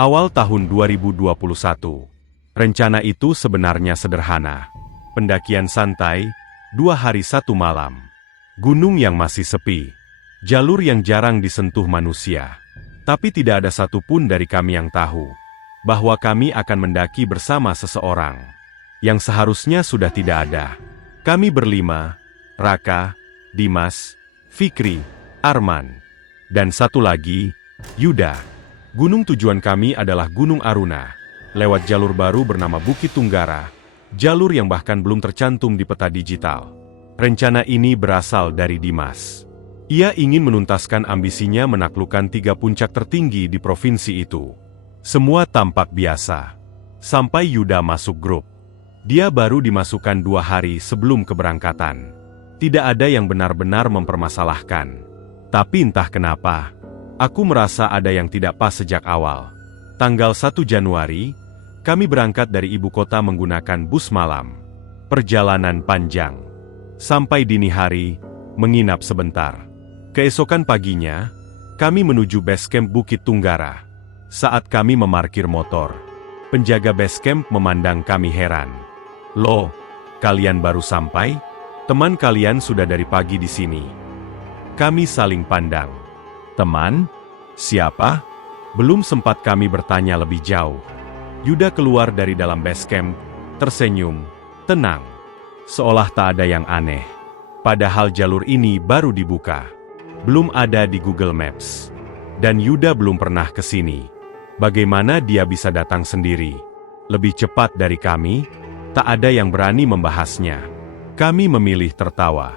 Awal tahun 2021. Rencana itu sebenarnya sederhana. Pendakian santai, 2 hari 1 malam. Gunung yang masih sepi. Jalur yang jarang disentuh manusia. Tapi tidak ada satupun dari kami yang tahu bahwa kami akan mendaki bersama seseorang yang seharusnya sudah tidak ada. Kami berlima, Raka, Dimas, Fikri, Arman, dan satu lagi, Yuda. Gunung tujuan kami adalah Gunung Aruna, lewat jalur baru bernama Bukit Tunggara, jalur yang bahkan belum tercantum di peta digital. Rencana ini berasal dari Dimas. Ia ingin menuntaskan ambisinya menaklukkan 3 puncak tertinggi di provinsi itu. Semua tampak biasa. Sampai Yuda masuk grup. Dia baru dimasukkan 2 hari sebelum keberangkatan. Tidak ada yang benar-benar mempermasalahkan. Tapi entah kenapa, aku merasa ada yang tidak pas sejak awal. Tanggal 1 Januari, kami berangkat dari ibu kota menggunakan bus malam. Perjalanan panjang. Sampai dini hari, menginap sebentar. Keesokan paginya, kami menuju base camp Bukit Tunggara. Saat kami memarkir motor, penjaga base camp memandang kami heran. "Loh, kalian baru sampai? Teman kalian sudah dari pagi di sini." Kami saling pandang. "Teman? Siapa?" Belum sempat kami bertanya lebih jauh. Yuda keluar dari dalam base camp, tersenyum, tenang. Seolah tak ada yang aneh. Padahal jalur ini baru dibuka. Belum ada di Google Maps. Dan Yuda belum pernah ke sini. Bagaimana dia bisa datang sendiri? Lebih cepat dari kami? Tak ada yang berani membahasnya. Kami memilih tertawa.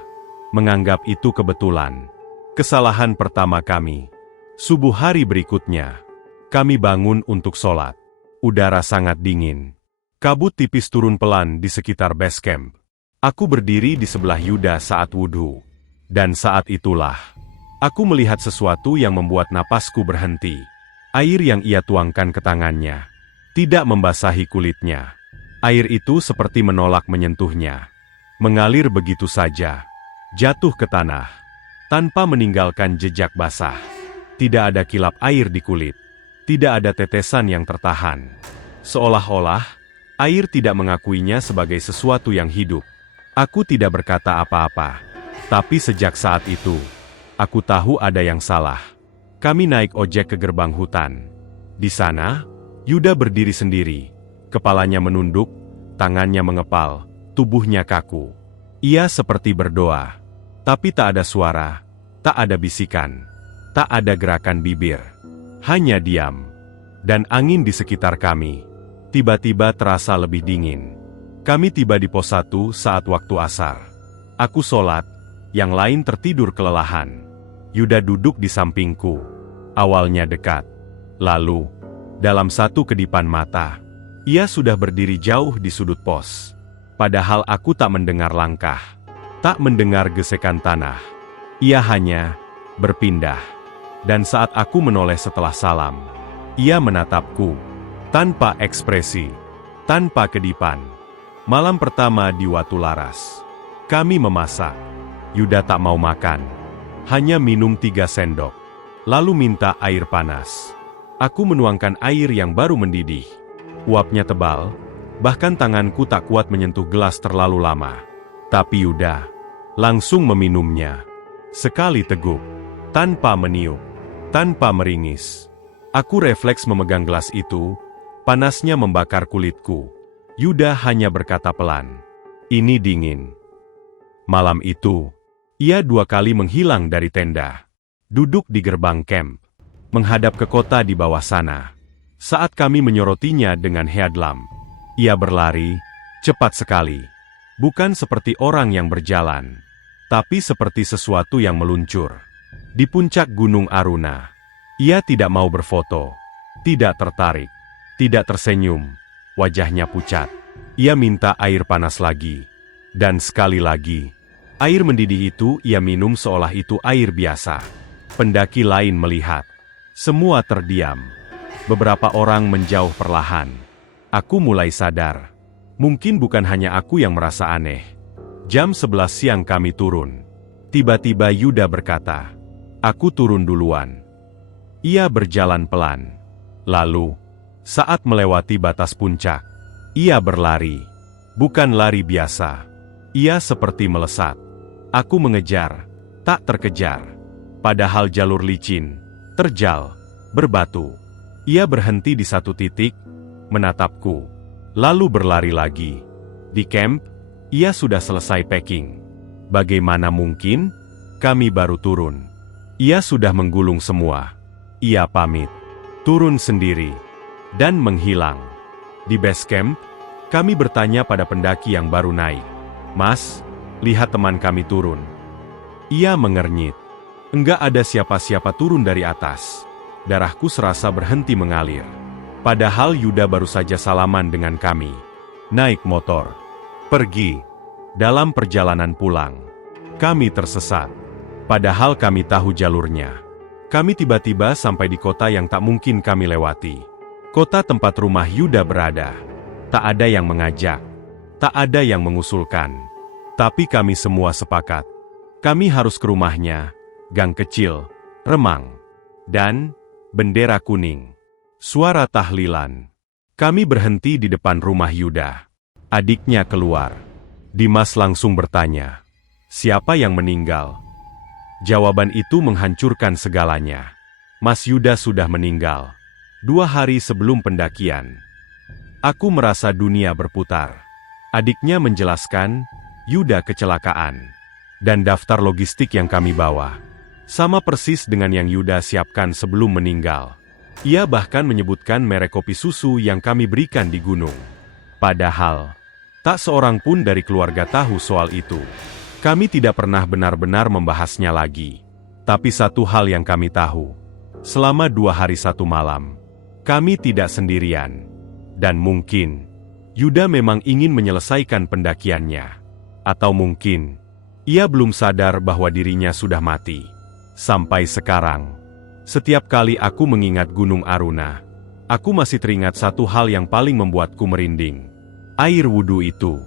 Menganggap itu kebetulan. Kesalahan pertama kami. Subuh hari berikutnya, kami bangun untuk sholat. Udara sangat dingin. Kabut tipis turun pelan di sekitar base camp. Aku berdiri di sebelah Yuda saat wudhu. Dan saat itulah, aku melihat sesuatu yang membuat napasku berhenti. Air yang ia tuangkan ke tangannya tidak membasahi kulitnya. Air itu seperti menolak menyentuhnya. Mengalir begitu saja, jatuh ke tanah, tanpa meninggalkan jejak basah. Tidak ada kilap air di kulit. Tidak ada tetesan yang tertahan. Seolah-olah, air tidak mengakuinya sebagai sesuatu yang hidup. Aku tidak berkata apa-apa. Tapi sejak saat itu, aku tahu ada yang salah. Kami naik ojek ke gerbang hutan. Di sana, Yuda berdiri sendiri. Kepalanya menunduk, tangannya mengepal, tubuhnya kaku. Ia seperti berdoa. Tapi tak ada suara, tak ada bisikan, tak ada gerakan bibir. Hanya diam. Dan angin di sekitar kami tiba-tiba terasa lebih dingin. Kami tiba di pos 1 saat waktu asar. Aku sholat, yang lain tertidur kelelahan. Yuda duduk di sampingku. Awalnya dekat. Lalu, dalam satu kedipan mata, ia sudah berdiri jauh di sudut pos. Padahal aku tak mendengar langkah, tak mendengar gesekan tanah. Ia hanya berpindah. Dan saat aku menoleh setelah salam, ia menatapku, tanpa ekspresi, tanpa kedipan. Malam pertama di Watu Laras. Kami memasak. Yuda tak mau makan. Hanya minum 3 sendok. Lalu minta air panas. Aku menuangkan air yang baru mendidih. Uapnya tebal, bahkan tanganku tak kuat menyentuh gelas terlalu lama. Tapi Yuda langsung meminumnya. Sekali teguk, tanpa meniup, tanpa meringis. Aku refleks memegang gelas itu, panasnya membakar kulitku. Yuda hanya berkata pelan, "Ini dingin." Malam itu, ia 2 kali menghilang dari tenda. Duduk di gerbang camp, menghadap ke kota di bawah sana. Saat kami menyorotinya dengan headlamp, ia berlari, cepat sekali. Bukan seperti orang yang berjalan, tapi seperti sesuatu yang meluncur. Di puncak Gunung Aruna, ia tidak mau berfoto, tidak tertarik, tidak tersenyum, wajahnya pucat. Ia minta air panas lagi, dan sekali lagi. Air mendidih itu ia minum seolah itu air biasa. Pendaki lain melihat. Semua terdiam. Beberapa orang menjauh perlahan. Aku mulai sadar. Mungkin bukan hanya aku yang merasa aneh. Jam 11 siang kami turun. Tiba-tiba Yuda berkata, "Aku turun duluan." Ia berjalan pelan. Lalu, Saat melewati batas puncak, ia berlari. Bukan lari biasa. Ia seperti melesat. Aku mengejar, tak terkejar. Padahal jalur licin, terjal, berbatu. Ia berhenti di satu titik, menatapku, lalu berlari lagi. Di camp, ia sudah selesai packing. Bagaimana mungkin? Kami baru turun. Ia sudah menggulung semua. Ia pamit, turun sendiri, dan menghilang. Di base camp, kami bertanya pada pendaki yang baru naik. Mas, lihat teman kami turun. Ia mengernyit. Enggak ada siapa-siapa turun dari atas. Darahku serasa berhenti mengalir. Padahal Yuda baru saja salaman dengan kami. Naik motor. Pergi. Dalam perjalanan pulang, kami tersesat. Padahal kami tahu jalurnya. Kami tiba-tiba sampai di kota yang tak mungkin kami lewati. Kota tempat rumah Yuda berada. Tak ada yang mengajak. Tak ada yang mengusulkan. Tapi kami semua sepakat. Kami harus ke rumahnya. Gang kecil, remang, dan bendera kuning. Suara tahlilan. Kami berhenti di depan rumah Yuda. Adiknya keluar. Dimas langsung bertanya, siapa yang meninggal? Jawaban itu menghancurkan segalanya. Mas Yuda sudah meninggal. 2 hari sebelum pendakian. Aku merasa dunia berputar. Adiknya menjelaskan, Yuda kecelakaan. Dan daftar logistik yang kami bawa sama persis dengan yang Yuda siapkan sebelum meninggal. Ia bahkan menyebutkan merek kopi susu yang kami berikan di gunung. Padahal, tak seorang pun dari keluarga tahu soal itu. Kami tidak pernah benar-benar membahasnya lagi. Tapi satu hal yang kami tahu. Selama 2 hari 1 malam, kami tidak sendirian. Dan mungkin, Yuda memang ingin menyelesaikan pendakiannya. Atau mungkin, ia belum sadar bahwa dirinya sudah mati. Sampai sekarang, setiap kali aku mengingat Gunung Aruna, aku masih teringat satu hal yang paling membuatku merinding. Air wudhu itu,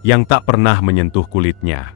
yang tak pernah menyentuh kulitnya.